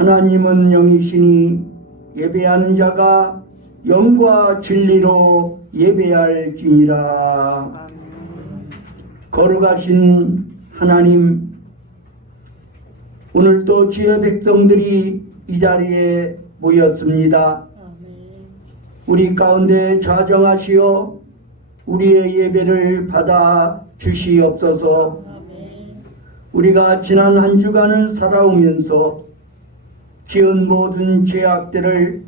하나님은 영이시니 예배하는 자가 영과 진리로 예배할지니라. 거룩하신 하나님, 오늘도 주의 백성들이 이 자리에 모였습니다. 우리 가운데 좌정하시어 우리의 예배를 받아 주시옵소서. 우리가 지난 한 주간을 살아오면서 지은 모든 죄악들을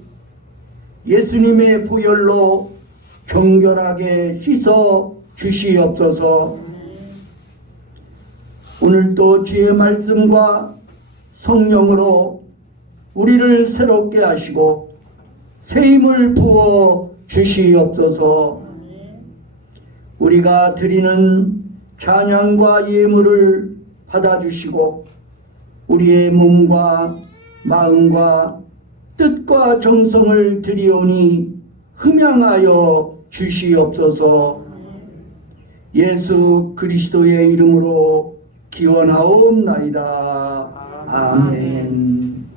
예수님의 보혈로 정결하게 씻어 주시옵소서. 오늘도 주의 말씀과 성령으로 우리를 새롭게 하시고 새 힘을 부어 주시옵소서. 우리가 드리는 찬양과 예물을 받아주시고 우리의 몸과 마음과 뜻과 정성을 드리오니 흠양하여 주시옵소서. 예수 그리스도의 이름으로 기원하옵나이다. 아멘.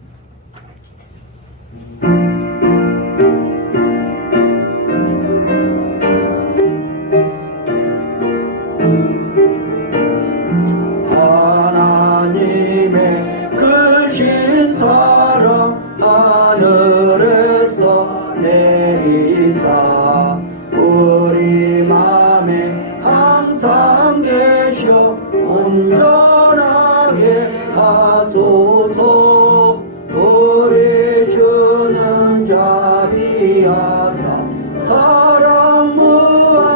하나님의 크신 사랑 하늘에서 내리사 우리 맘에 항상 계셔 온전하게 하소서. 우리 주는 자비하사 사랑 무한하시니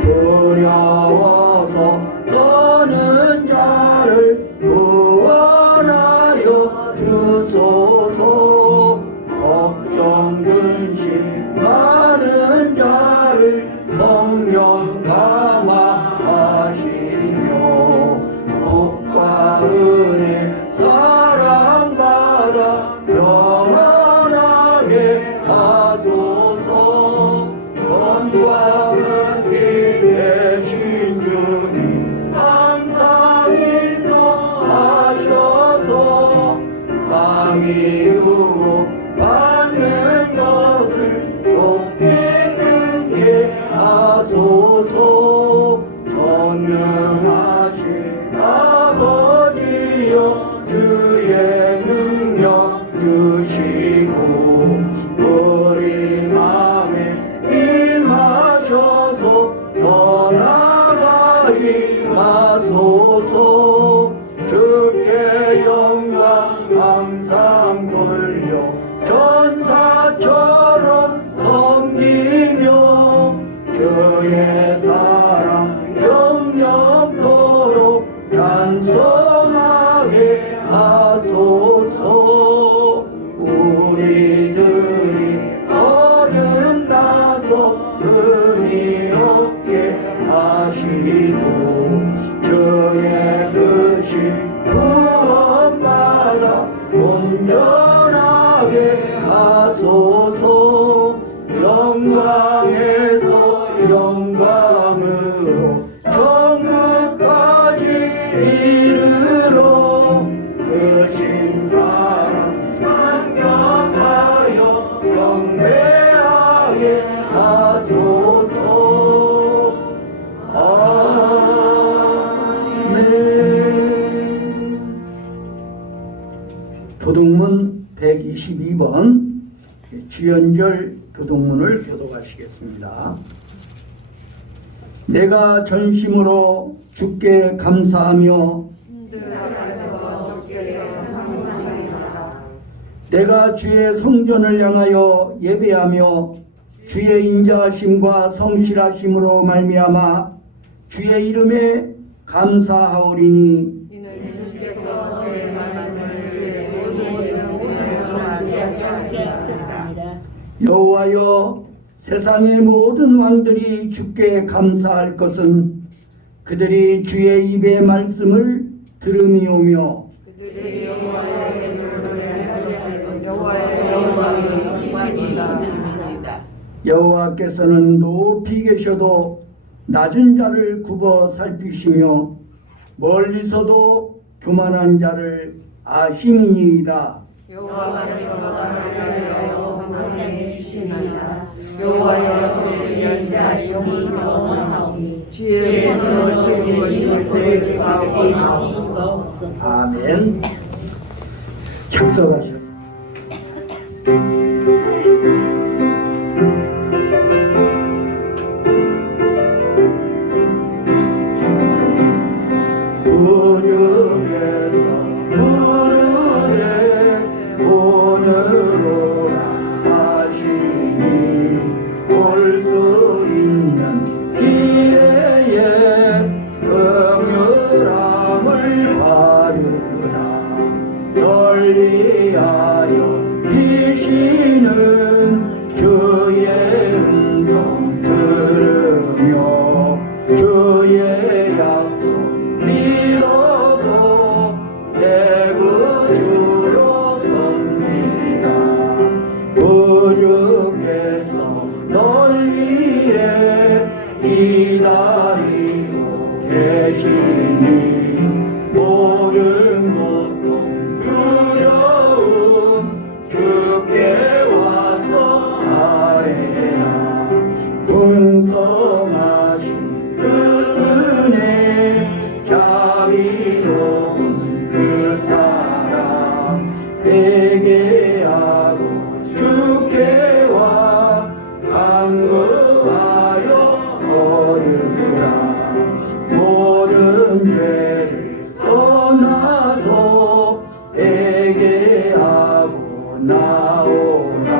두려워서 떠는 자를 구원하여 주소서. 걱정 근심 많은 자를 성령 감화하시며 복과 은혜 사랑받아 평안하게 하소서. 건강하신 되신 주님 항상 인도하셔서 마음이 유혹받는 것을 속히 끊게 하소서. 전능하신 아버지여 주의 능력 주시고 우리 맘에 임하셔서 떠나가지 마소서. 주께 영광 항상 돌려 전사처럼 섬기며 주의 사랑 영영토록 찬송하게 하소서. 우리들이 거듭나서 의미 없게 하시고 주의 뜻이 구원받아 온전하게 하소서. 영광에서 영광으로 천국까지 이르러 크신 사랑 강경하여 경배하게 하소서. 아멘. 교동문 122번 주연절 교동문을 교독하시겠습니다. 내가 전심으로 주께 감사하며 내가 주의 성전을 향하여 예배하며 주의 인자하심과 성실하심으로 말미암아 주의 이름에 감사하오리니 여호와여 세상의 모든 왕들이 주께 감사할 것은 그들이 주의 입의 말씀을 들음이오며 여호와께서는 높이 계셔도 낮은 자를 굽어 살피시며 멀리서도 교만한 자를 아심이니이다. 여호와께서 나를 위하여 구원해 주시나이다. 여호와여 저를 열시하시니 영원하오니 주의 손으로 주신 것을 갚으시옵소서. 아멘. 착석하셔서. 주께서 부르되 오늘 오라 하시니 올 수 있는 기회에 긍휼함을 바르라. 널리하여 비시는 주의 음성 들으며 주의 약속 믿어서 내 구주로 섬기라. 구주께서 널 위해 기다리고 계시니 모든 고통 두려움 주께 와서 아뢰라. 풍성하신 그 은혜 자비로운 그 사랑 회개하고 주께 와 간구하여 얻으라. 모든 죄를 떠나서 회개하고 나오라.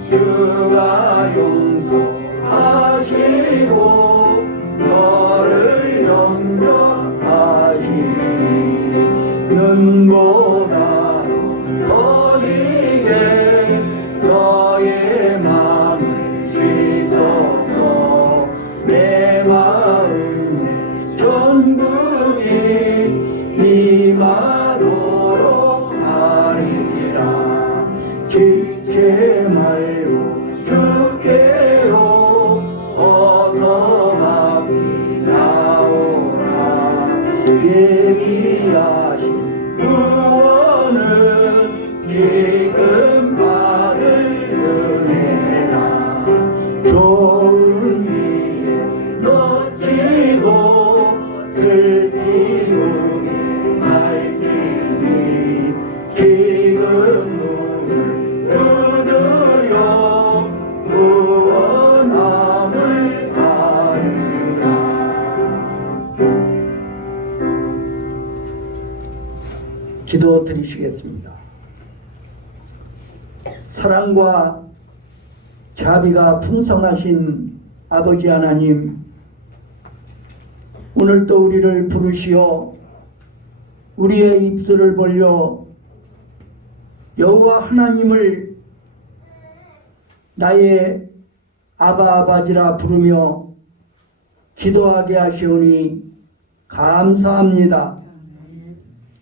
주가 용서하시고 너를 영접하시니 눈보다도 더 지게 너의 마음을 씻어서 내 마음에 전국이 임하도록 하리라. 지체 말고 주께로 어서 앞이 나오라. 예비하신 구원은 지금 받을 은혜라. 좋은 위에 놓치고 슬피 후에 날뛰니 지금 문을 두드려 구원함을 받으라. 기도 드리시겠습니다. 사랑과 자비가 풍성하신 아버지 하나님, 오늘도 우리를 부르시어 우리의 입술을 벌려 여호와 하나님을 나의 아바 아바지라 부르며 기도하게 하시오니 감사합니다.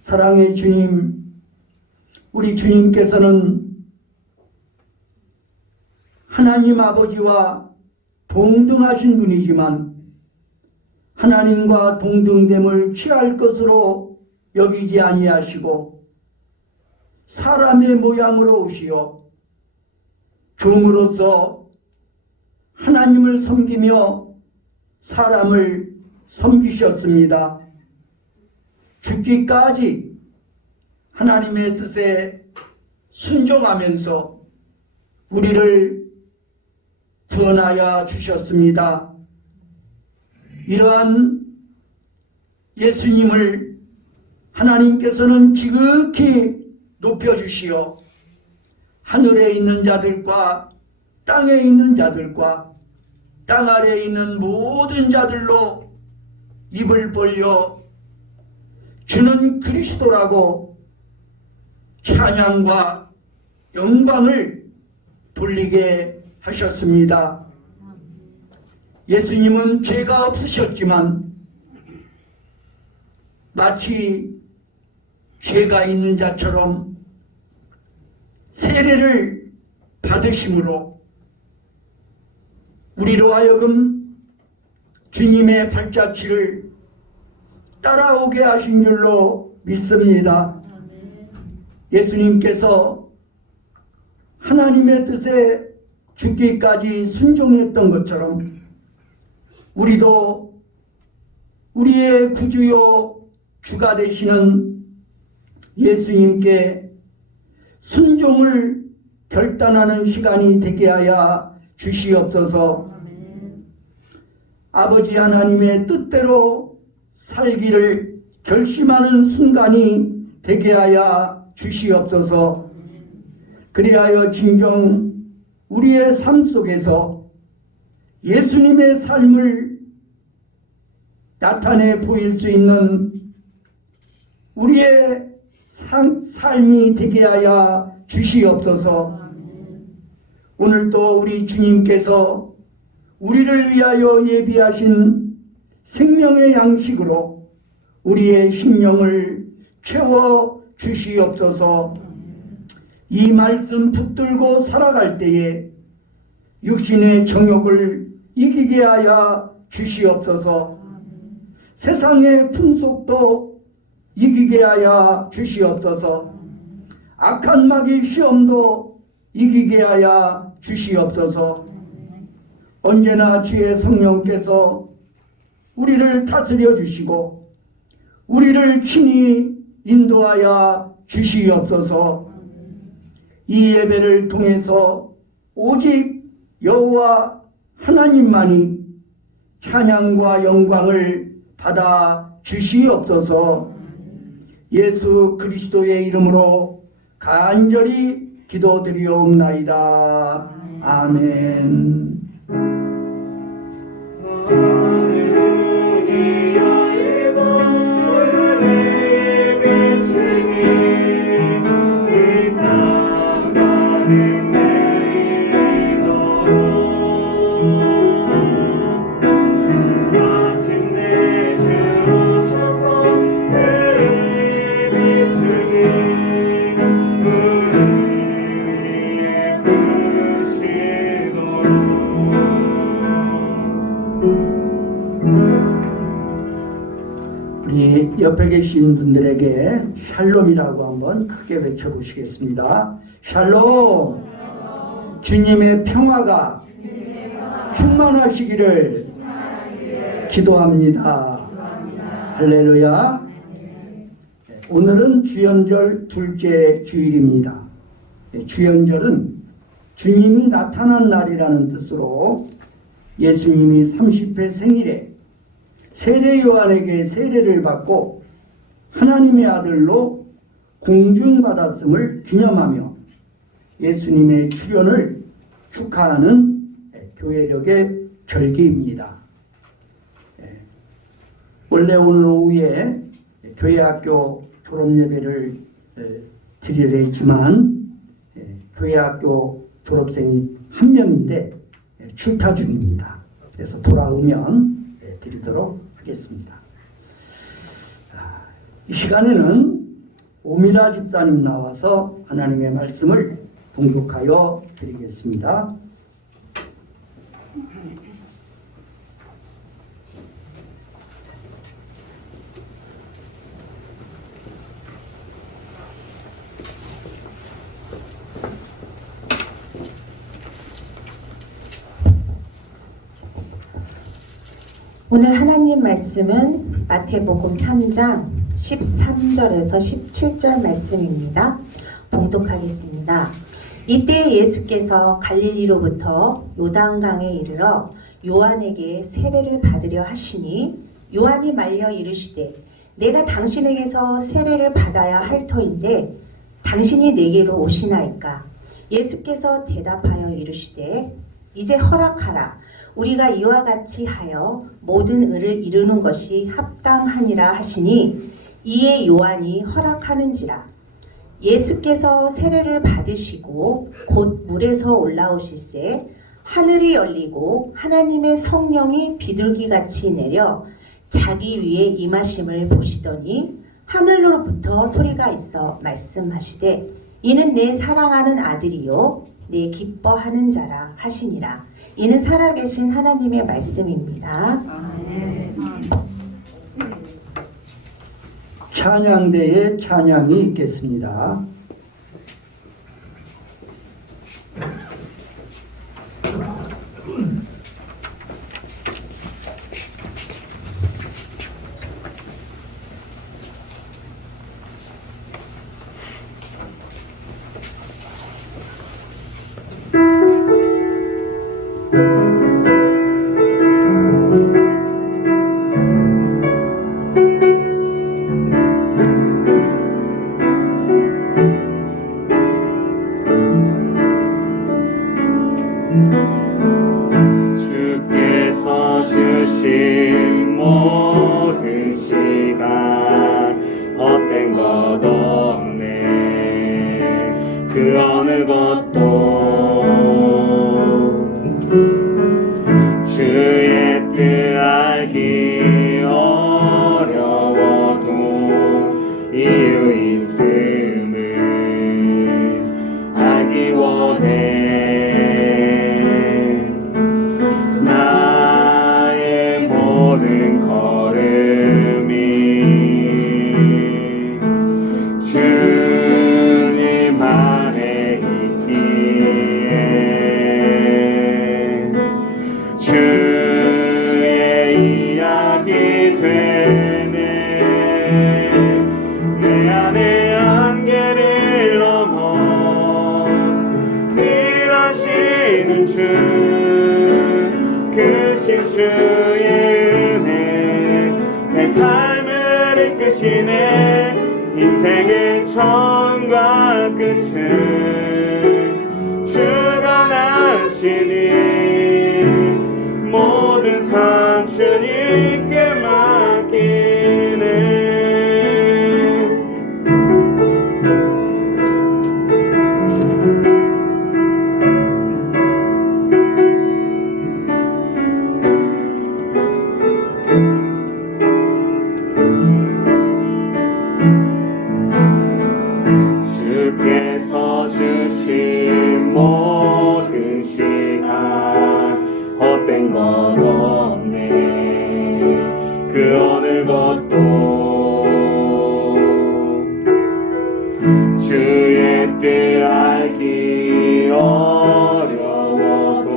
사랑의 주님, 우리 주님께서는 하나님 아버지와 동등하신 분이지만 하나님과 동등됨을 취할 것으로 여기지 아니하시고 사람의 모양으로 오시어 종으로서 하나님을 섬기며 사람을 섬기셨습니다. 죽기까지 하나님의 뜻에 순종하면서 우리를 구원하여 주셨습니다. 이러한 예수님을 하나님께서는 지극히 높여주시어 하늘에 있는 자들과 땅에 있는 자들과 땅 아래에 있는 모든 자들로 입을 벌려 주는 그리스도라고 찬양과 영광을 돌리게 하셨습니다. 예수님은 죄가 없으셨지만 마치 죄가 있는 자처럼 세례를 받으심으로 우리로 하여금 주님의 발자취를 따라오게 하신 줄로 믿습니다. 예수님께서 하나님의 뜻에 죽기까지 순종했던 것처럼 우리도 우리의 구주요 주가 되시는 예수님께 순종을 결단하는 시간이 되게 하여 주시옵소서. 아버지 하나님의 뜻대로 살기를 결심하는 순간이 되게 하여 주시옵소서. 그리하여 진정 우리의 삶 속에서 예수님의 삶을 나타내 보일 수 있는 우리의 삶이 되게 하여 주시옵소서. 오늘도 우리 주님께서 우리를 위하여 예비하신 생명의 양식으로 우리의 심령을 채워 주시옵소서. 이 말씀 붙들고 살아갈 때에 육신의 정욕을 이기게 하여 주시옵소서. 세상의 풍속도 이기게 하여 주시옵소서. 악한 마귀 시험도 이기게 하여 주시옵소서. 언제나 주의 성령께서 우리를 다스려 주시고 우리를 친히 인도하여 주시옵소서. 이 예배를 통해서 오직 여호와 하나님만이 찬양과 영광을 받아 주시옵소서. 예수 그리스도의 이름으로 간절히 기도드리옵나이다. 아멘. 우리 옆에 계신 분들에게 샬롬이라고 한번 크게 외쳐보시겠습니다. 샬롬. 주님의 평화가 충만하시기를 기도합니다. 할렐루야. 오늘은 주연절 둘째 주일입니다. 주연절은 주님이 나타난 날이라는 뜻으로 예수님이 30회 생일에 세례 요한에게 세례를 받고 하나님의 아들로 공중받았음을 기념하며 예수님의 출현을 축하하는 교회력의 절기입니다. 원래 오늘 오후에 교회학교 졸업예배를 드리려 했지만 교회학교 졸업생이 한 명인데 출타 중입니다. 그래서 돌아오면 드리도록 하겠습니다. 이 시간에는 오미라 집사님 나와서 하나님의 말씀을 봉독하여 드리겠습니다. 오늘 하나님 말씀은 마태복음 3장 13절에서 17절 말씀입니다. 봉독하겠습니다. 이때 예수께서 갈릴리로부터 요단강에 이르러 요한에게 세례를 받으려 하시니 요한이 말려 이르시되 내가 당신에게서 세례를 받아야 할 터인데 당신이 내게로 오시나이까? 예수께서 대답하여 이르시되 이제 허락하라. 우리가 이와 같이 하여 모든 의를 이루는 것이 합당하니라 하시니 이에 요한이 허락하는지라. 예수께서 세례를 받으시고 곧 물에서 올라오실새 하늘이 열리고 하나님의 성령이 비둘기같이 내려 자기 위에 임하심을 보시더니 하늘로부터 소리가 있어 말씀하시되 이는 내 사랑하는 아들이요 내 기뻐하는 자라 하시니라. 이는 살아계신 하나님의 말씀입니다. 찬양대의 찬양이 있겠습니다. 주께서 주신 모든 시간 헛된 것 없네. 그 어느 것도 주의 뜻 알기 어려워도 이유 있음을 알기 원해. 나의 모든 걸음이 주님 안에 있기에 주의 이야기 되네. 내 안에 한계를 넘어 일하시는 주, 크신 주의 은혜 내 삶을 이끄시네. 인생의 처음과 끝을 주가 아시니 모든 삶 주님께 맡기네. 주께서 주신 모든 시간 헛된 것 없네. 그 어느 것도 주의 뜻 알기 어려워도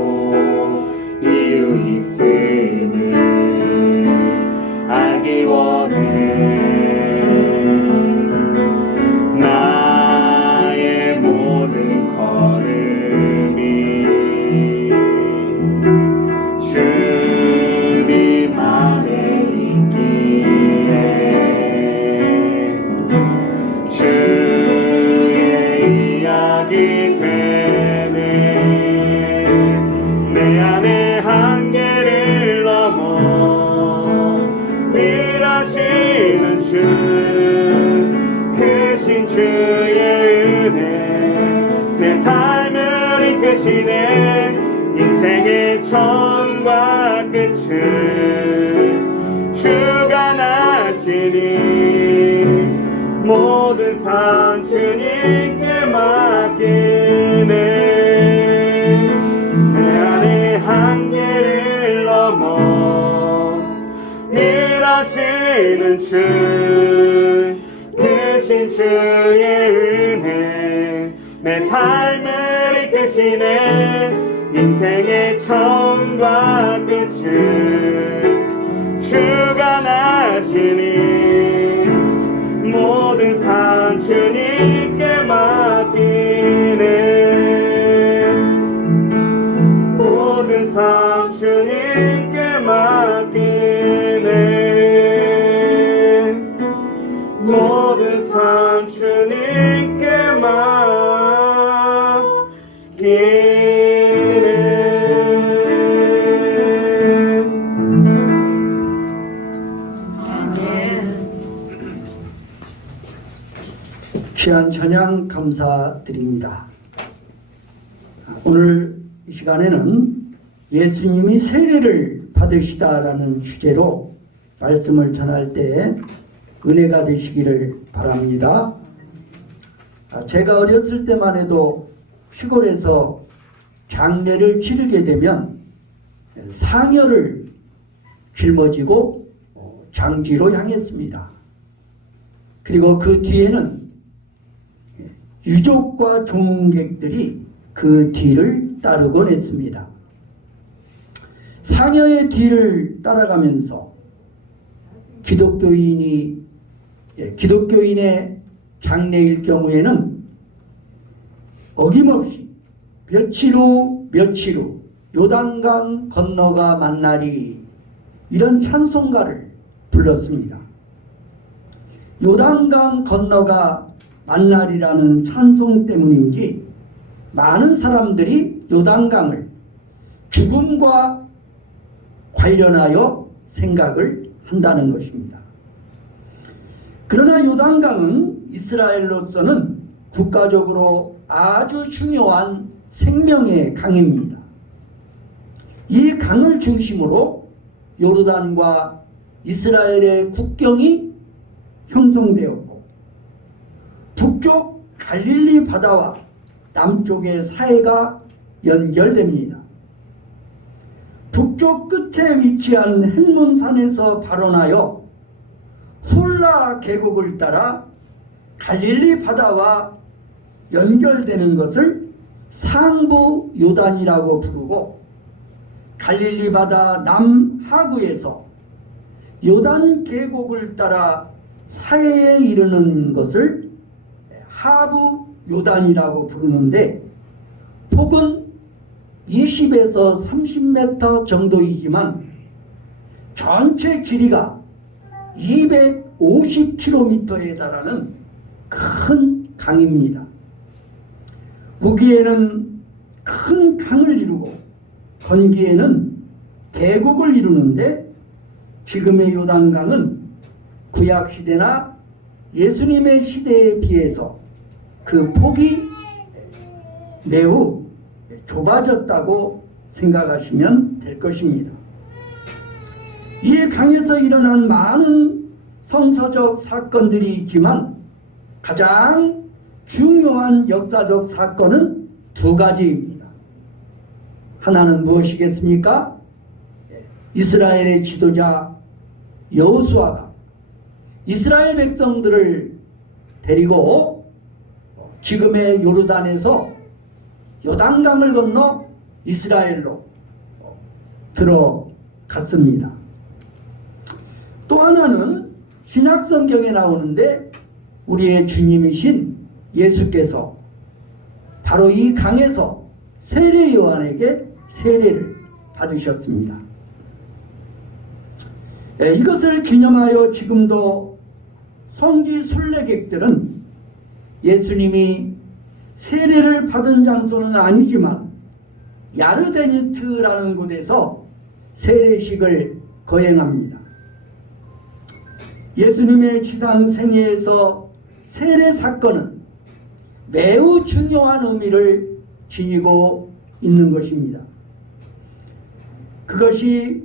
이유 있음을 알기 원해. 나의 모든 걸음이 주님 안에 있기에 주의 이야기 되네. 내 안에 한계를 넘어 일하시는 주, 크신 주의 은혜 내 삶을 이끄시네. 인생의 처음과 끝을 주가 아시니 모든 삶 주님께 맡기네. 내 안에 한계를 넘어 일하시는 주, 크신 주의 은혜 내 삶을 이끄시네. 인생의 처음과 끝을 주가 아시니 모든 삶 주님께 맡기네. 모든 삶 주님께 맡기네. 모든 삶 주님께 맡기네. 귀한 찬양 감사드립니다. 오늘 이 시간에는 예수님이 세례를 받으시다라는 주제로 말씀을 전할 때 은혜가 되시기를 바랍니다. 제가 어렸을 때만 해도 시골에서 장례를 치르게 되면 상여를 짊어지고 장지로 향했습니다. 그리고 그 뒤에는 유족과 종객들이 그 뒤를 따르곤 했습니다. 상여의 뒤를 따라가면서 기독교인의 장례일 경우에는 어김없이 며칠 후 요단강 건너가 만나리, 이런 찬송가를 불렀습니다. 요단강 건너가 만나리라는 찬송 때문인지 많은 사람들이 요단강을 죽음과 관련하여 생각을 한다는 것입니다. 그러나 요단강은 이스라엘로서는 국가적으로 아주 중요한 생명의 강입니다. 이 강을 중심으로 요르단과 이스라엘의 국경이 형성되었고, 북쪽 갈릴리 바다와 남쪽의 사해가 연결됩니다. 북쪽 끝에 위치한 헬몬산에서 발원하여 솔라 계곡을 따라 갈릴리 바다와 연결되는 것을 상부 요단이라고 부르고, 갈릴리 바다 남하구에서 요단 계곡을 따라 사해에 이르는 것을 하부 요단이라고 부르는데, 폭은 20에서 30m 정도이지만 전체 길이가 250km에 달하는 큰 강입니다. 우기에는 큰 강을 이루고 건기에는 계곡을 이루는데, 지금의 요단강은 구약시대나 예수님의 시대에 비해서 그 폭이 매우 좁아졌다고 생각하시면 될 것입니다. 이 강에서 일어난 많은 성서적 사건들이 있지만 가장 중요한 역사적 사건은 두 가지입니다. 하나는 무엇이겠습니까? 이스라엘의 지도자 여호수아가 이스라엘 백성들을 데리고 지금의 요르단에서 요단강을 건너 이스라엘로 들어갔습니다. 또 하나는 신약성경에 나오는데, 우리의 주님이신 예수께서 바로 이 강에서 세례 요한에게 세례를 받으셨습니다. 이것을 기념하여 지금도 성지 순례객들은 예수님이 세례를 받은 장소는 아니지만 야르데니트라는 곳에서 세례식을 거행합니다. 예수님의 지상 생애에서 세례 사건은 매우 중요한 의미를 지니고 있는 것입니다. 그것이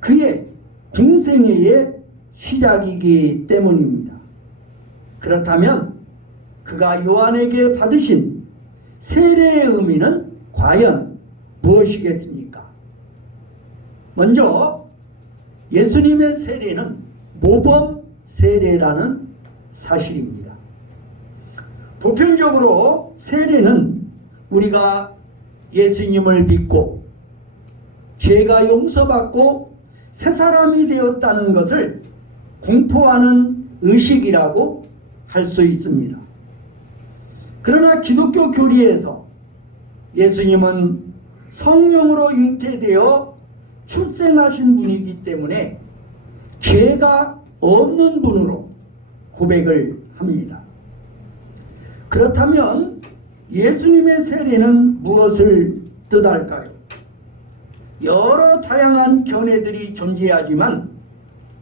그의 공생애의 시작이기 때문입니다. 그렇다면 그가 요한에게 받으신 세례의 의미는 과연 무엇이겠습니까? 먼저 예수님의 세례는 모범 세례라는 사실입니다. 보편적으로 세례는 우리가 예수님을 믿고 죄가 용서받고 새 사람이 되었다는 것을 공포하는 의식이라고 할 수 있습니다. 그러나 기독교 교리에서 예수님은 성령으로 잉태되어 출생하신 분이기 때문에 죄가 없는 분으로 고백을 합니다. 그렇다면 예수님의 세례는 무엇을 뜻할까요? 여러 다양한 견해들이 존재하지만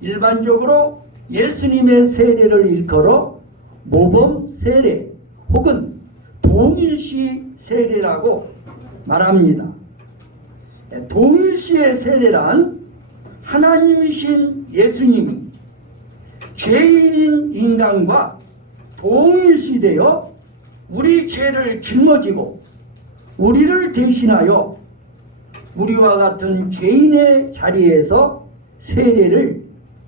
일반적으로 예수님의 세례를 일컬어 모범 세례 혹은 동일시 세례라고 말합니다. 동일시의 세례란 하나님이신 예수님이 죄인인 인간과 동일시되어 우리 죄를 짊어지고 우리를 대신하여 우리와 같은 죄인의 자리에서 세례를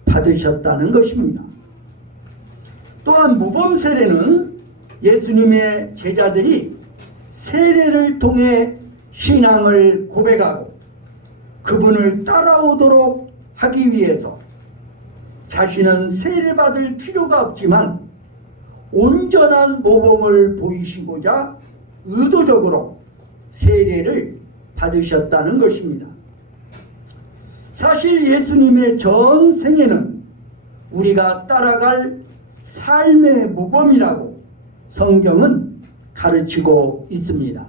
받으셨다는 것입니다. 또한 모범 세례는 예수님의 제자들이 세례를 통해 신앙을 고백하고 그분을 따라오도록 하기 위해서 자신은 세례받을 필요가 없지만 온전한 모범을 보이시고자 의도적으로 세례를 받으셨다는 것입니다. 사실 예수님의 전 생애는 우리가 따라갈 삶의 모범이라고 성경은 가르치고 있습니다.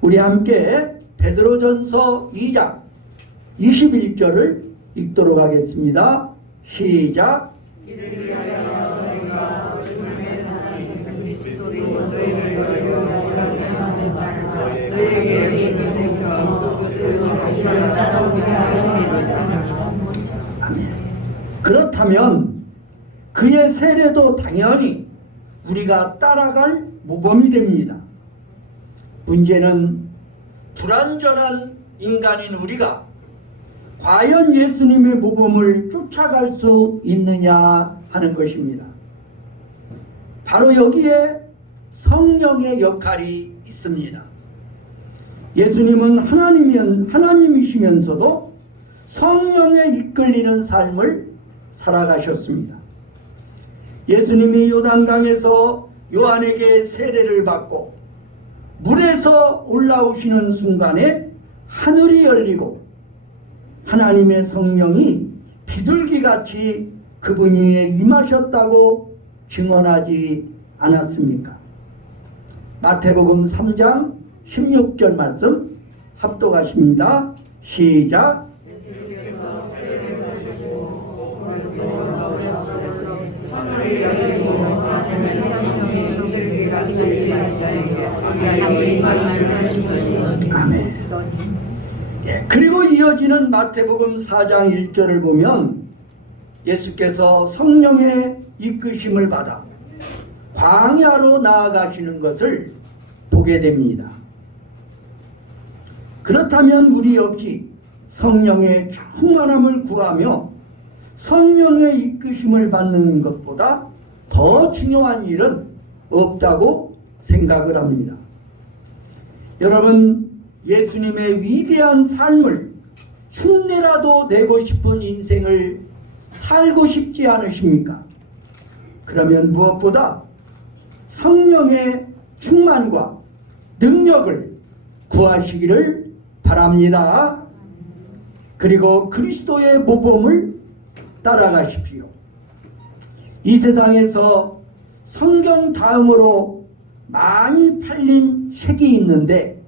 우리 함께 베드로전서 2장 21절을 읽도록 하겠습니다. 시작. 아멘. 그렇다면 그의 세례도 당연히 우리가 따라갈 모범이 됩니다. 문제는 불완전한 인간인 우리가 과연 예수님의 모범을 쫓아갈 수 있느냐 하는 것입니다. 바로 여기에 성령의 역할이 있습니다. 예수님은 하나님이시면서도 성령에 이끌리는 삶을 살아가셨습니다. 예수님이 요단강에서 요한에게 세례를 받고 물에서 올라오시는 순간에 하늘이 열리고 하나님의 성령이 비둘기같이 그분 위에 임하셨다고 증언하지 않았습니까? 마태복음 3장 16절 말씀 합독하십니다. 시작. 아멘. 예, 그리고 이어지는 마태복음 4장 1절을 보면 예수께서 성령의 이끄심을 받아 광야로 나아가시는 것을 보게 됩니다. 그렇다면 우리 역시 성령의 충만함을 구하며 성령의 이끄심을 받는 것보다 더 중요한 일은 없다고 생각을 합니다. 여러분, 예수님의 위대한 삶을 흉내라도 내고 싶은 인생을 살고 싶지 않으십니까? 그러면 무엇보다 성령의 충만과 능력을 구하시기를 바랍니다. 그리고 그리스도의 모범을 따라가십시오. 이 세상에서 성경 다음으로 많이 팔린 책이 있는데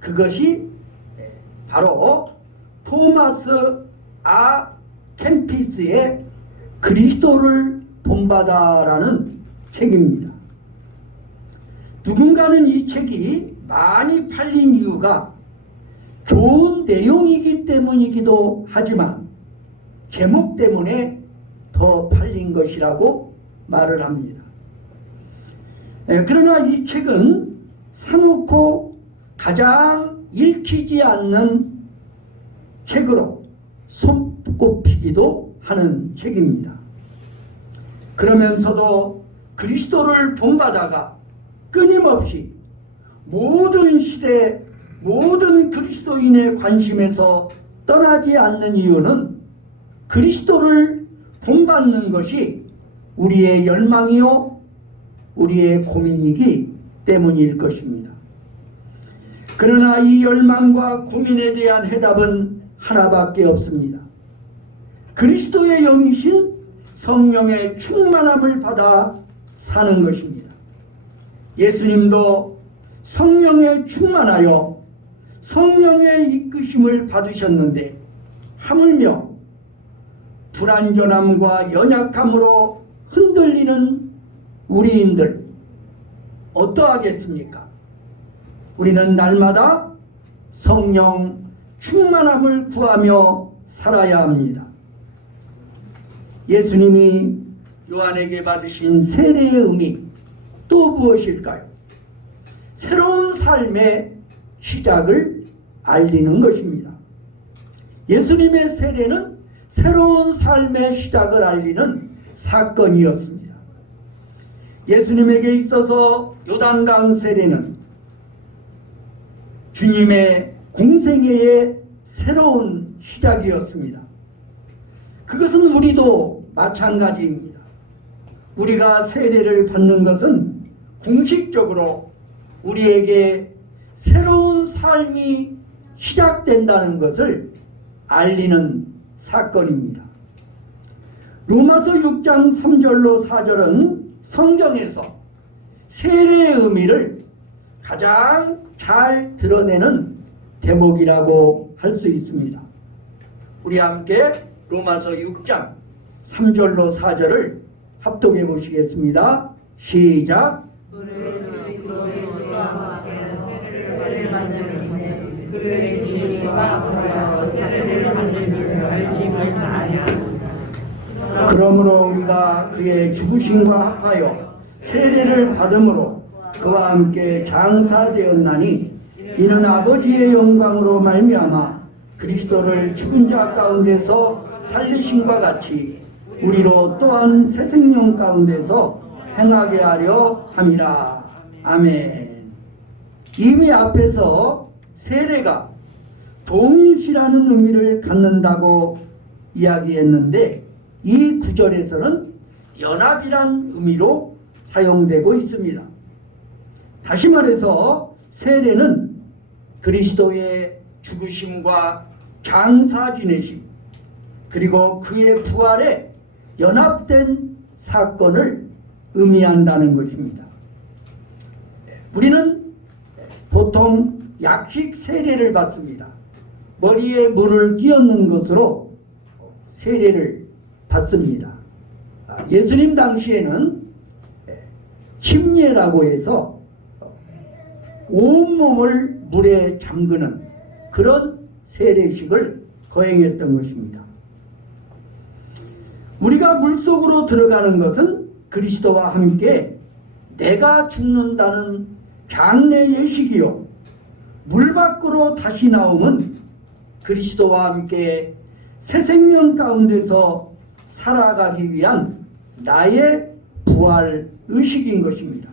그것이 바로 토마스 아 캠피스의 그리스도를 본받아라는 책입니다. 누군가는 이 책이 많이 팔린 이유가 좋은 내용이기 때문이기도 하지만 제목 때문에 더 팔린 것이라고 말을 합니다. 그러나 이 책은 사놓고 가장 읽히지 않는 책으로 손꼽히기도 하는 책입니다. 그러면서도 그리스도를 본받아가 끊임없이 모든 시대 모든 그리스도인의 관심에서 떠나지 않는 이유는 그리스도를 본받는 것이 우리의 열망이요 우리의 고민이기 때문일 것입니다. 그러나 이 열망과 고민에 대한 해답은 하나밖에 없습니다. 그리스도의 영이신 성령의 충만함을 받아 사는 것입니다. 예수님도 성령에 충만하여 성령의 이끄심을 받으셨는데 하물며 불완전함과 연약함으로 흔들리는 우리인들 어떠하겠습니까? 우리는 날마다 성령 충만함을 구하며 살아야 합니다. 예수님이 요한에게 받으신 세례의 의미 또 무엇일까요? 새로운 삶의 시작을 알리는 것입니다. 예수님의 세례는 새로운 삶의 시작을 알리는 사건이었습니다. 예수님에게 있어서 요단강 세례는 주님의 공생애의 새로운 시작이었습니다. 그것은 우리도 마찬가지입니다. 우리가 세례를 받는 것은 공식적으로 우리에게 새로운 삶이 시작된다는 것을 알리는 사건입니다. 로마서 6장 3절로 4절은 성경에서 세례의 의미를 가장 잘 드러내는 대목이라고 할 수 있습니다. 우리 함께 로마서 6장 3절로 4절을 합독해 보시겠습니다. 시작. 그러므로 우리가 그의 죽으심과 합하여 세례를 받음으로 그와 함께 장사되었나니 이는 아버지의 영광으로 말미암아 그리스도를 죽은 자 가운데서 살리심과 같이 우리로 또한 새 생명 가운데서 행하게 하려 함이라. 아멘. 이미 앞에서 세례가 동일시라는 의미를 갖는다고 이야기했는데 이 구절에서는 연합이란 의미로 사용되고 있습니다. 다시 말해서 세례는 그리스도의 죽으심과 장사 지내심 그리고 그의 부활에 연합된 사건을 의미한다는 것입니다. 우리는 보통 약식 세례를 받습니다. 머리에 물을 끼얹는 것으로 세례를 받습니다. 예수님 당시에는 침례라고 해서 온몸을 물에 잠그는 그런 세례식을 거행했던 것입니다. 우리가 물속으로 들어가는 것은 그리스도와 함께 내가 죽는다는 장래 예식이요, 물 밖으로 다시 나오면 그리스도와 함께 새 생명 가운데서 살아가기 위한 나의 부활 의식인 것입니다.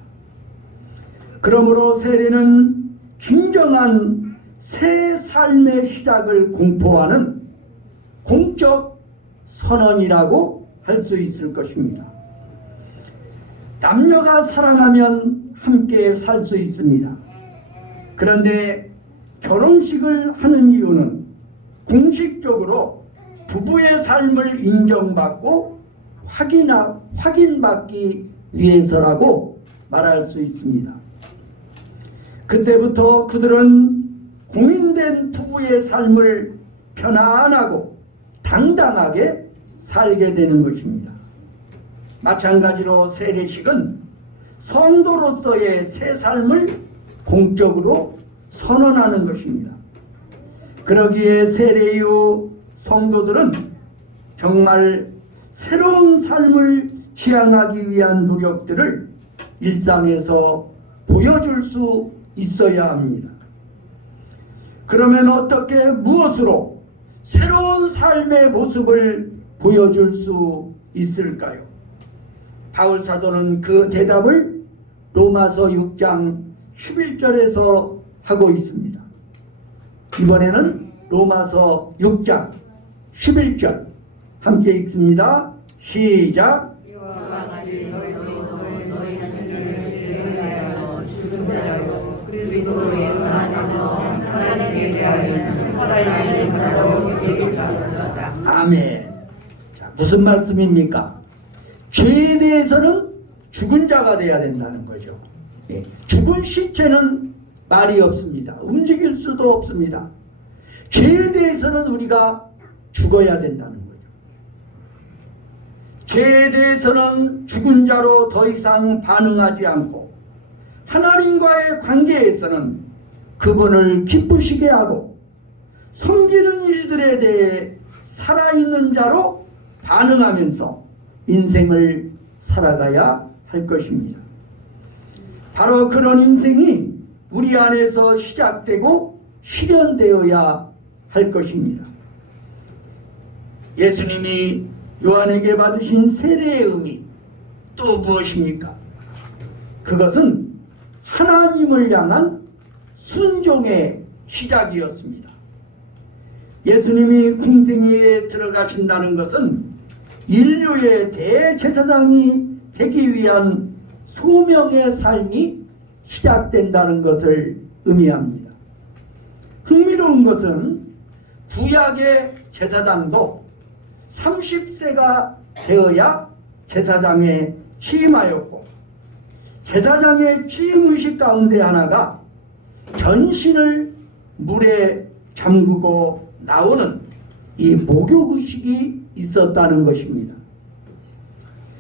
그러므로 세례는 진정한 새 삶의 시작을 공포하는 공적 선언이라고 할 수 있을 것입니다. 남녀가 사랑하면 함께 살 수 있습니다. 그런데 결혼식을 하는 이유는 공식적으로 부부의 삶을 인정받고 확인받기 위해서라고 말할 수 있습니다. 그때부터 그들은 공인된 부부의 삶을 편안하고 당당하게 살게 되는 것입니다. 마찬가지로 세례식은 성도로서의 새 삶을 공적으로 선언하는 것입니다. 그러기에 세례 이후 성도들은 정말 새로운 삶을 지향하기 위한 노력들을 일상에서 보여줄 수 있어야 합니다. 그러면 어떻게 무엇으로 새로운 삶의 모습을 보여줄 수 있을까요? 바울 사도는 그 대답을 로마서 6장 11절에서 하고 있습니다. 이번에는 로마서 6장 11절 함께 읽습니다. 시작. 아멘. 자, 무슨 말씀입니까? 죄에 대해서는 죽은 자가 돼야 된다는 거죠. 예, 죽은 시체는 말이 없습니다. 움직일 수도 없습니다. 죄에 대해서는 우리가 죽어야 된다는 거죠. 죄에 대해서는 죽은 자로 더 이상 반응하지 않고 하나님과의 관계에서는 그분을 기쁘시게 하고 섬기는 일들에 대해 살아있는 자로 반응하면서 인생을 살아가야 할 것입니다. 바로 그런 인생이 우리 안에서 시작되고 실현되어야 할 것입니다. 예수님이 요한에게 받으신 세례의 의미 또 무엇입니까? 그것은 하나님을 향한 순종의 시작이었습니다. 예수님이 공생애에 들어가신다는 것은 인류의 대제사장이 되기 위한 소명의 삶이 시작된다는 것을 의미합니다. 흥미로운 것은 구약의 제사장도 30세가 되어야 제사장에 취임하였고, 제사장의 취임의식 가운데 하나가 전신을 물에 잠그고 나오는 이 목욕의식이 있었다는 것입니다.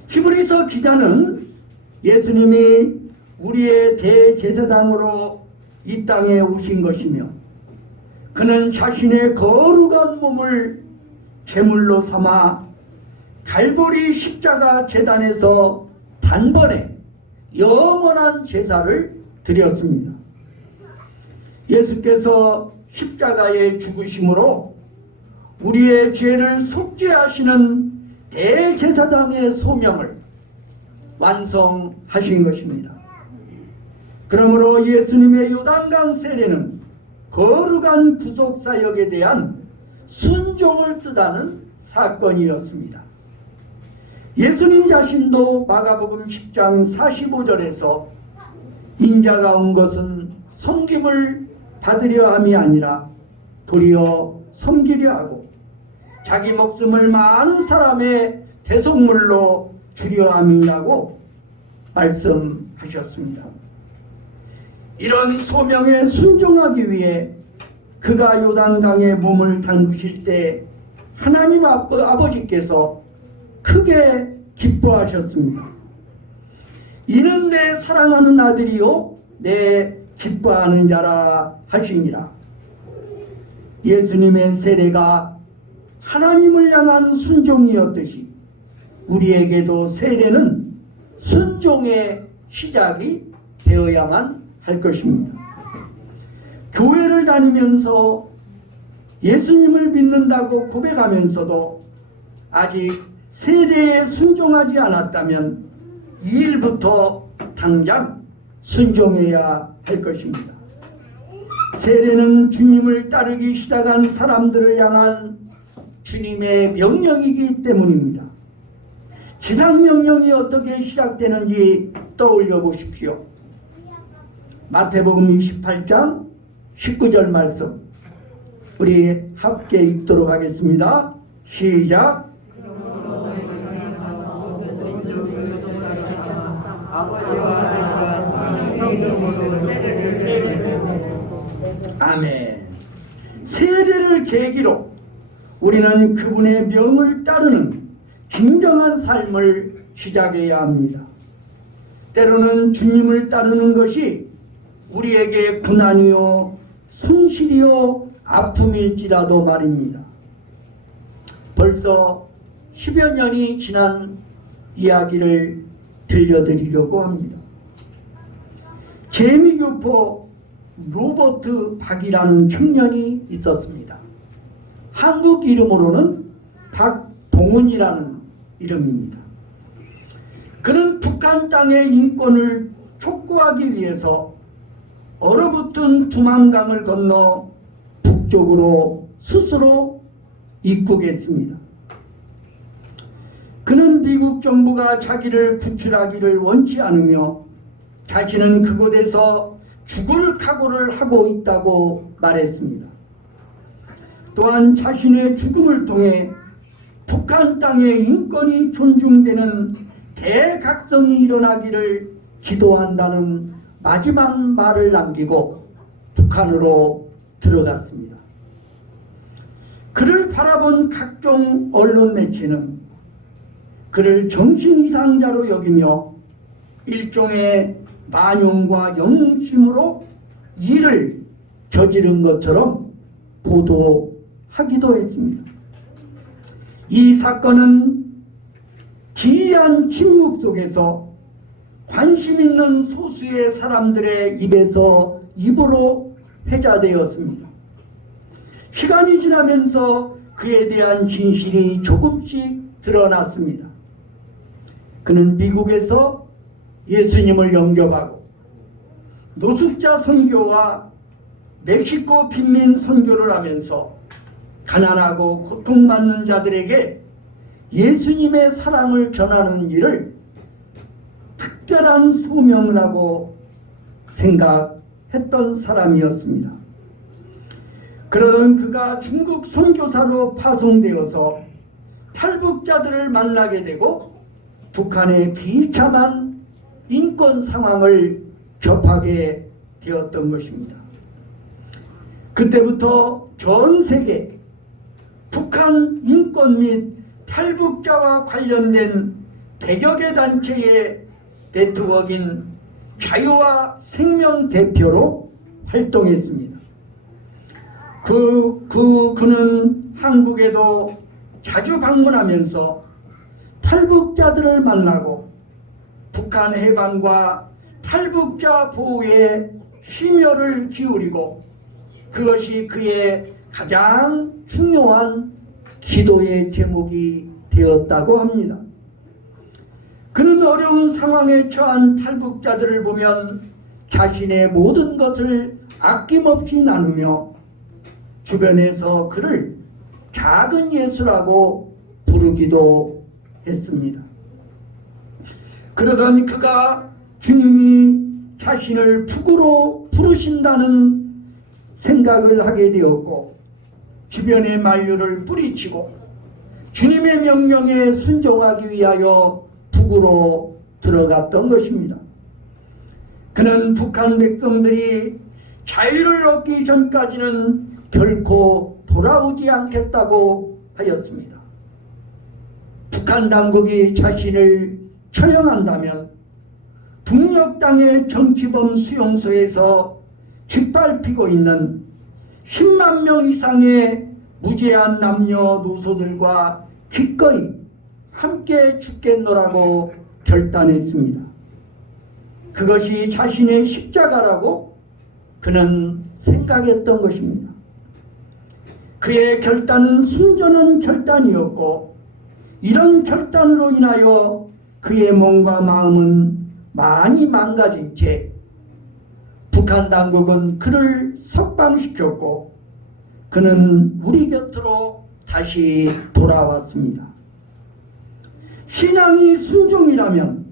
히브리서 기자는 예수님이 우리의 대제사장으로 이 땅에 오신 것이며, 그는 자신의 거룩한 몸을 제물로 삼아 갈보리 십자가 제단에서 단번에 영원한 제사를 드렸습니다. 예수께서 십자가에 죽으심으로 우리의 죄를 속죄하시는 대제사장의 소명을 완성하신 것입니다. 그러므로 예수님의 요단강 세례는 거룩한 구속사역에 대한 순종을 뜻하는 사건이었습니다. 예수님 자신도 마가복음 10장 45절에서 인자가 온 것은 섬김을 받으려 함이 아니라 도리어 섬기려 하고 자기 목숨을 많은 사람의 대속물로 주려 함이라고 말씀하셨습니다. 이런 소명에 순종하기 위해 그가 요단강에 몸을 담그실 때 하나님 아버지께서 크게 기뻐하셨습니다. 이는 내 사랑하는 아들이요 내 기뻐하는 자라 하시니라. 예수님의 세례가 하나님을 향한 순종이었듯이 우리에게도 세례는 순종의 시작이 되어야만 할 것입니다. 교회를 다니면서 예수님을 믿는다고 고백하면서도 아직 세례에 순종하지 않았다면 이 일부터 당장 순종해야 할 것입니다. 세례는 주님을 따르기 시작한 사람들을 향한 주님의 명령이기 때문입니다. 지상명령이 어떻게 시작되는지 떠올려 보십시오. 마태복음 28장 19절 말씀 우리 함께 읽도록 하겠습니다. 시작. 아멘. 세례를 계기로 우리는 그분의 명을 따르는 진정한 삶을 시작해야 합니다. 때로는 주님을 따르는 것이 우리에게 고난이요 손실이요 아픔일지라도 말입니다. 벌써 10여 년이 지난 이야기를 들려드리려고 합니다. 재미교포 로버트 박이라는 청년이 있었습니다. 한국 이름으로는 박동훈이라는 이름입니다. 그는 북한 땅의 인권을 촉구하기 위해서 얼어붙은 두만강을 건너 북쪽으로 스스로 입국했습니다. 그는 미국 정부가 자기를 구출하기를 원치 않으며 자신은 그곳에서 죽을 각오를 하고 있다고 말했습니다. 또한 자신의 죽음을 통해 북한 땅의 인권이 존중되는 대각성이 일어나기를 기도한다는 마지막 말을 남기고 북한으로 들어갔습니다. 그를 바라본 각종 언론 매체는 그를 정신 이상자로 여기며 일종의 만용과 영심으로 일을 저지른 것처럼 보도하기도 했습니다. 이 사건은 기이한 침묵 속에서 관심 있는 소수의 사람들의 입에서 입으로 회자되었습니다. 시간이 지나면서 그에 대한 진실이 조금씩 드러났습니다. 그는 미국에서 예수님을 영접하고 노숙자 선교와 멕시코 빈민 선교를 하면서 가난하고 고통받는 자들에게 예수님의 사랑을 전하는 일을 특별한 소명을 하고 생각했던 사람이었습니다. 그러던 그가 중국 선교사로 파송되어서 탈북자들을 만나게 되고 북한의 비참한 인권 상황을 접하게 되었던 것입니다. 그때부터 전 세계 북한 인권 및 탈북자와 관련된 100여 개 단체의 네트워크인 자유와 생명 대표로 활동했습니다. 그는 한국에도 자주 방문하면서 탈북자들을 만나고 북한 해방과 탈북자 보호에 심혈을 기울이고 그것이 그의 가장 중요한 기도의 제목이 되었다고 합니다. 그는 어려운 상황에 처한 탈북자들을 보면 자신의 모든 것을 아낌없이 나누며 주변에서 그를 작은 예수라고 부르기도 했습니다. 그러던 그가 주님이 자신을 북으로 부르신다는 생각을 하게 되었고 주변의 만류를 뿌리치고 주님의 명령에 순종하기 위하여 북으로 들어갔던 것입니다. 그는 북한 백성들이 자유를 얻기 전까지는 결코 돌아오지 않겠다고 하였습니다. 북한 당국이 자신을 처형한다면 북녘 땅의 정치범 수용소에서 짓밟히고 있는 10만 명 이상의 무죄한 남녀노소들과 기꺼이 함께 죽겠노라고 결단했습니다. 그것이 자신의 십자가라고 그는 생각했던 것입니다. 그의 결단은 순전한 결단이었고 이런 결단으로 인하여 그의 몸과 마음은 많이 망가진 채 북한 당국은 그를 석방시켰고 그는 우리 곁으로 다시 돌아왔습니다. 신앙이 순종이라면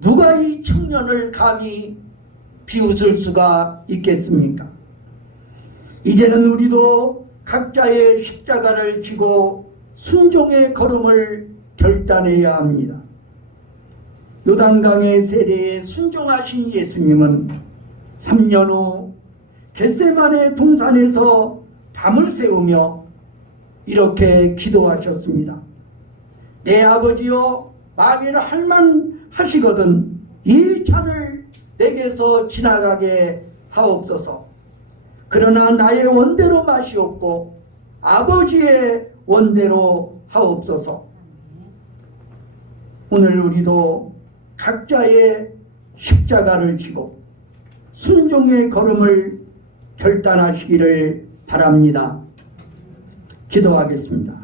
누가 이 청년을 감히 비웃을 수가 있겠습니까? 이제는 우리도 각자의 십자가를 지고 순종의 걸음을 결단해야 합니다. 요단강의 세례에 순종하신 예수님은 3년 후 겟세마네 동산에서 밤을 새우며 이렇게 기도하셨습니다. 내 아버지여, 만일 할만하시거든 이 잔을 내게서 지나가게 하옵소서. 그러나 나의 원대로 마시옵고 아버지의 원대로 하옵소서. 오늘 우리도 각자의 십자가를 지고 순종의 걸음을 결단하시기를 바랍니다. 기도하겠습니다.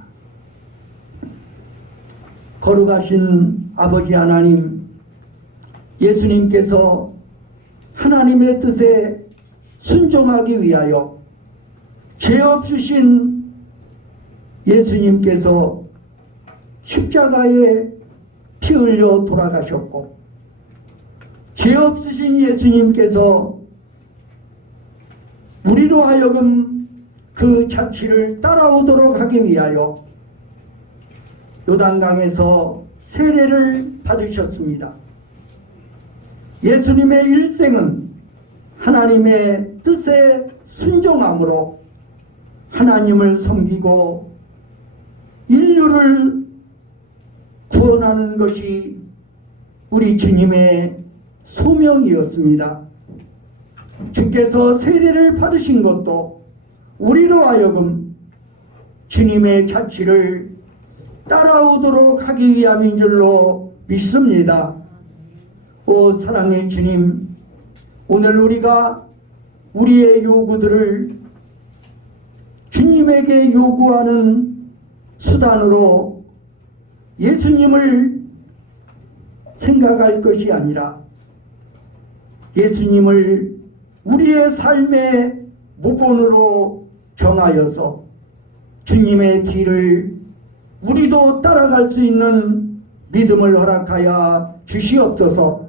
거룩하신 아버지 하나님, 예수님께서 하나님의 뜻에 순종하기 위하여 죄 없으신 예수님께서 십자가에 피 흘려 돌아가셨고 죄 없으신 예수님께서 우리로 하여금 그 자취를 따라오도록 하기 위하여 요단강에서 세례를 받으셨습니다. 예수님의 일생은 하나님의 뜻에 순종함으로 하나님을 섬기고 인류를 구원하는 것이 우리 주님의 소명이었습니다. 주께서 세례를 받으신 것도 우리로 하여금 주님의 자취를 따라오도록 하기 위함인 줄로 믿습니다. 오 사랑의 주님, 오늘 우리가 우리의 요구들을 주님에게 요구하는 수단으로 예수님을 생각할 것이 아니라 예수님을 우리의 삶의 모본으로 정하여서 주님의 뒤를 우리도 따라갈 수 있는 믿음을 허락하여 주시옵소서.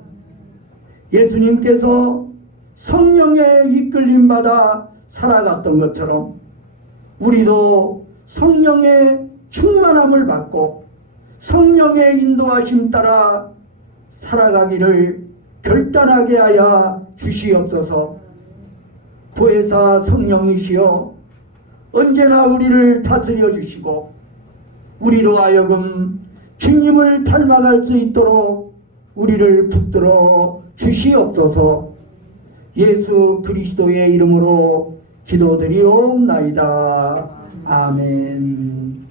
예수님께서 성령의 이끌림 받아 살아갔던 것처럼 우리도 성령의 충만함을 받고 성령의 인도하심 따라 살아가기를 결단하게 하여 주시옵소서. 보혜사 성령이시여 언제나 우리를 다스려 주시고 우리로 하여금 주님을 닮아갈 수 있도록 우리를 붙들어 주시옵소서. 예수 그리스도의 이름으로 기도드리옵나이다. 아멘.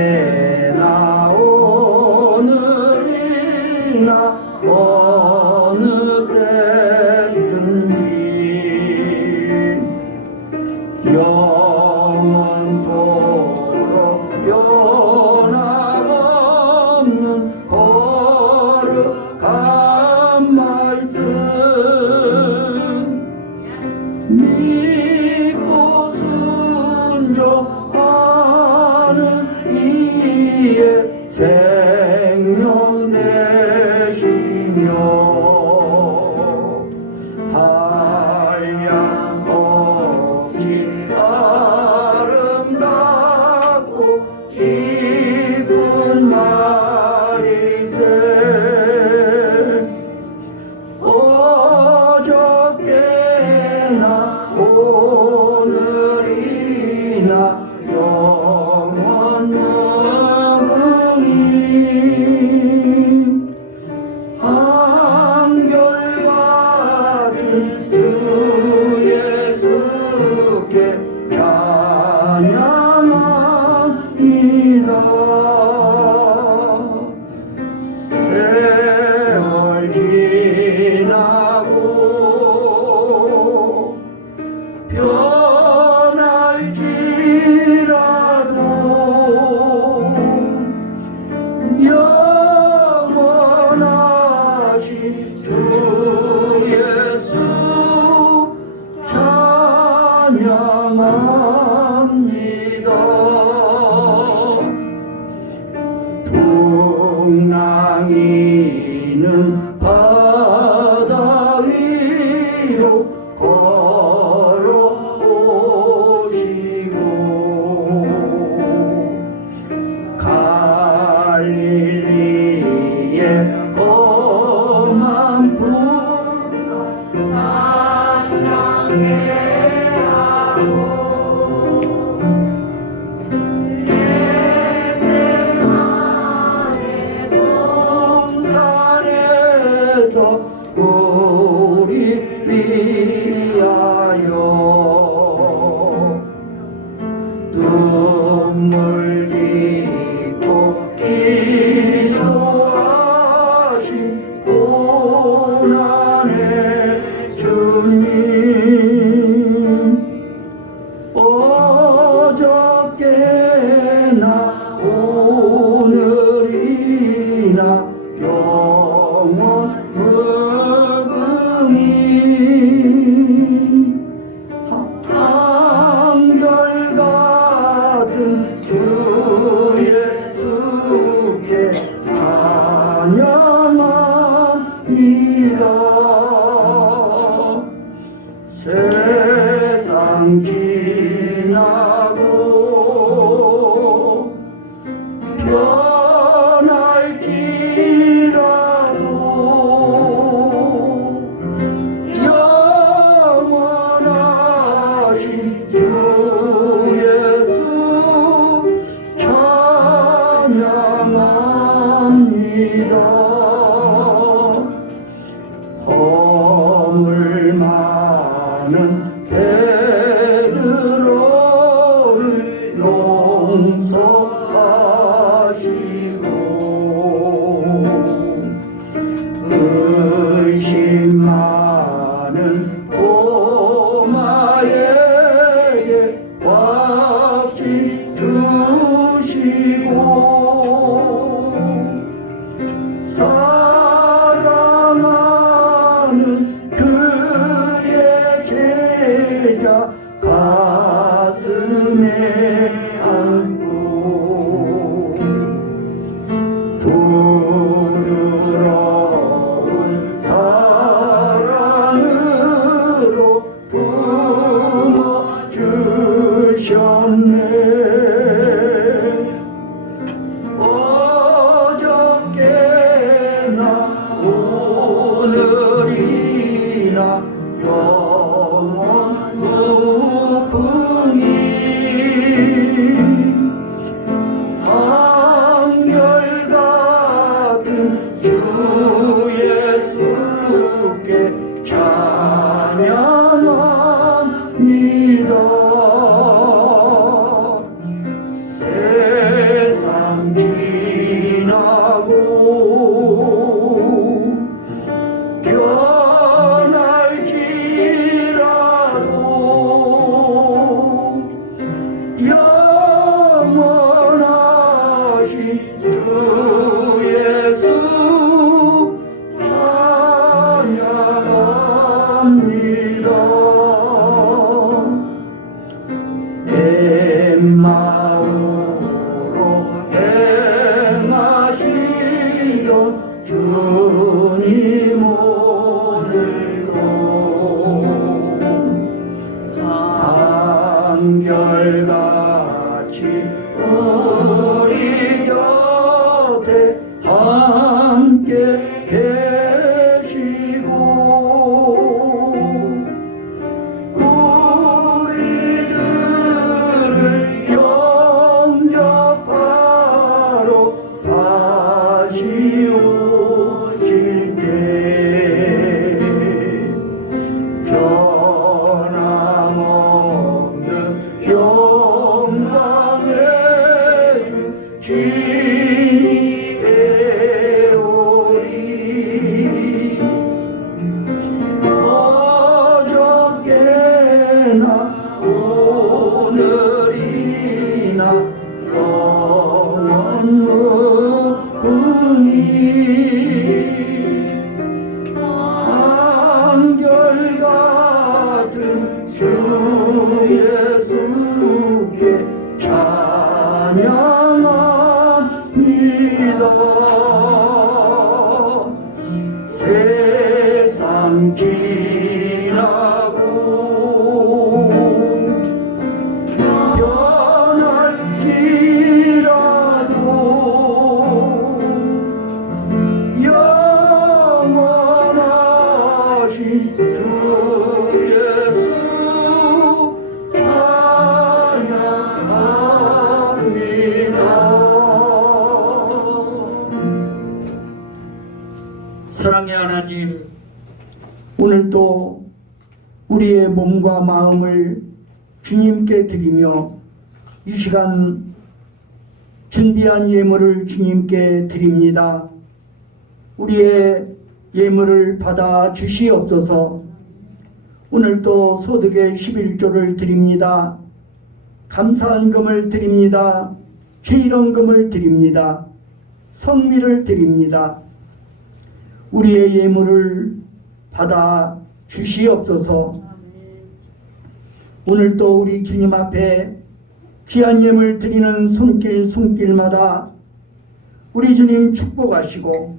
어저께나 오늘이나 어느 때든지 영원토록 변함없는 거룩한 말씀 믿고 순종하는 이의 생명 되시며 한량 없이 아름답고 기쁜 말일세. 어저께나 오늘이나 영원무궁히 한결같은 주 예수께 찬양합니다. 세월 지나고 변할지라도 영원하신 주 예수 찬양합니다. 풍랑이는 바다 위로 걸어오시고 갈릴리의 험한 풍랑 찬양해 하고 동산에서 우리 위하여 눈물 짓고 기도하신 고난의 주님 어저께나 오늘이나 영원무궁히 한결같은 주 예수께 찬양합니다. 세상 지나고 변할지라도 영원하신 주 예수 찬양합니다. 허물 많은 베드로를 용서하시고 어리나 영원 무궁히 한결같은 주 예수께 찬양합니다. 세상 지나고 변할지라도 영원하신 주 예수 찬양합니다. 엠마오로 행하시던 주님 오늘도 한결같이 우리 곁에 함께 계시고 우리들을 영접하러 다시 오실 때 변함없는 영광의 주 진이 되오리. 어저께나 오늘이나 영원 무궁히 한결같은 주 예수께 찬양합니다. 세상 지나고 변할지라도 영원하신 주 예수 찬양합니다. 사랑의 하나님, 오늘도 우리의 몸과 마음을 주님께 드리며 이 시간 준비한 예물을 주님께 드립니다. 우리의 예물을 받아 주시옵소서. 오늘도 소득의 11조를 드립니다. 감사한금을 드립니다. 죄의론금을 드립니다. 성미를 드립니다. 우리의 예물을 받아 주시옵소서. 오늘도 우리 주님 앞에 귀한 예물 드리는 손길마다 우리 주님 축복하시고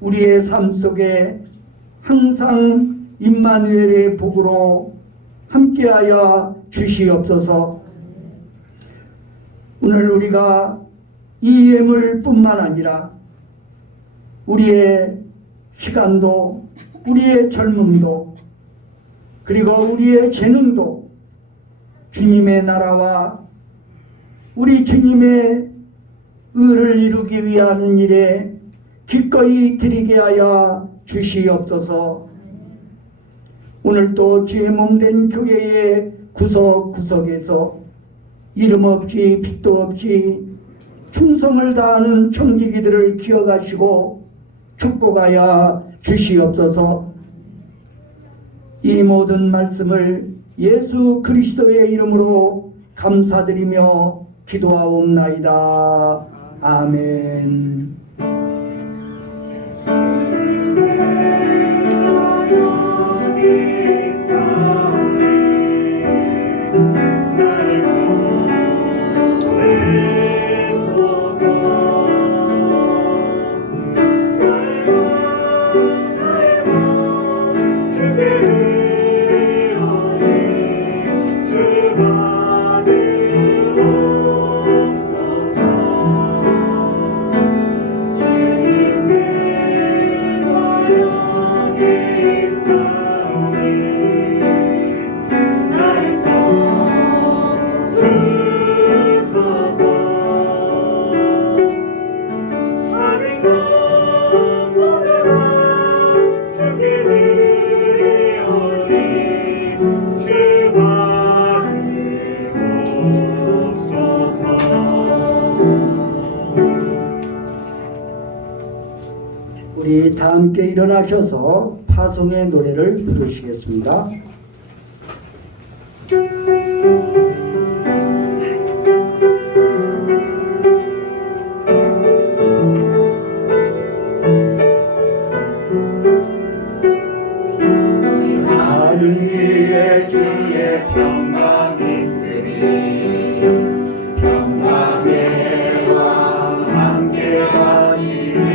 우리의 삶 속에 항상 임마누엘의 복으로 함께하여 주시옵소서. 오늘 우리가 이 예물뿐만 아니라 우리의 시간도, 우리의 젊음도, 그리고 우리의 재능도 주님의 나라와 우리 주님의 의를 이루기 위한 일에 기꺼이 드리게 하여 주시옵소서. 오늘도 주의 몸된 교회의 구석구석에서 이름 없이 빛도 없이 충성을 다하는 청지기들을 기억하시고 축복하여 주시옵소서. 이 모든 말씀을 예수 그리스도의 이름으로 감사드리며 기도하옵나이다. 아멘. 주 함께 일어나셔서 파송의 노래를 부르시겠습니다. 가는 길에 주의 평강 있으리 평강의 왕 함께 가시리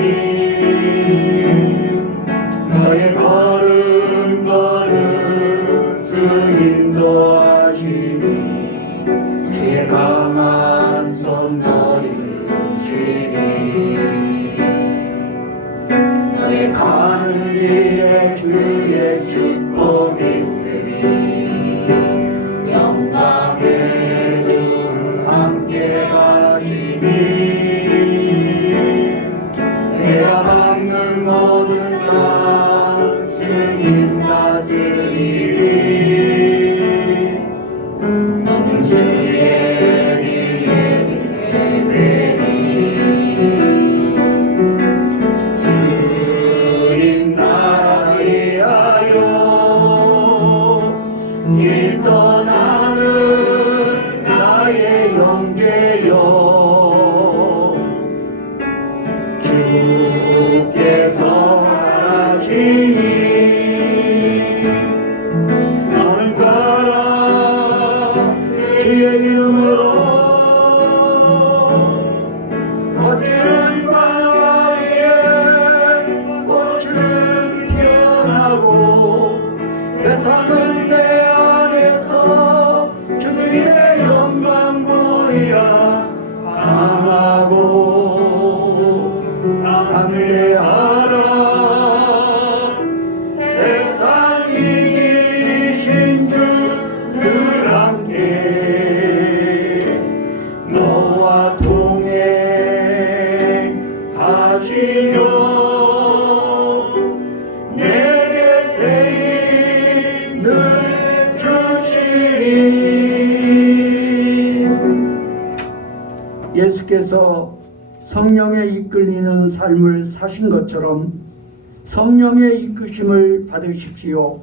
너의 걸음 주 인도하시리 주의 강한 손 노리시리 너의 가는 길에 주의 축복 있으리 영광의 주 함께 가시니 내가 막는 모든 땅 주님 다스리리 너는 주의 일에 되리 주님 나를 위하여 길 떠나는 나의 형제여 주께서 하시니 너는 따라 주의 이름으로 거칠은 바다 위에 꽃은 피어나고 세상은 내 안에서 주님의 영광 보리라 강하고 담대하라 세상 이기신 주 늘 함께 너와 동행하시며 내게 새 힘을 주시리. 예수께서 성령에 이끌리는 삶을 사신 것처럼 성령의 이끄심을 받으십시오.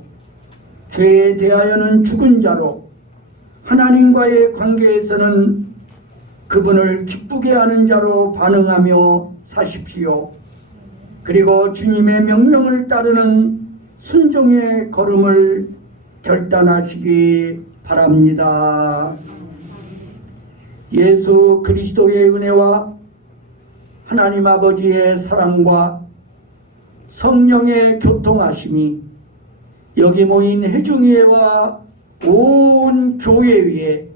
죄에 대하여는 죽은 자로 하나님과의 관계에서는 그분을 기쁘게 하는 자로 반응하며 사십시오. 그리고 주님의 명령을 따르는 순종의 걸음을 결단하시기 바랍니다. 예수 그리스도의 은혜와 하나님 아버지의 사랑과 성령의 교통하심이 여기 모인 회중회와 온 교회 위에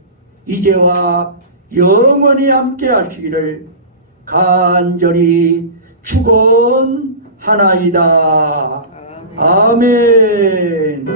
이제와 영원히 함께 하시기를 간절히 축원하나이다. 아멘.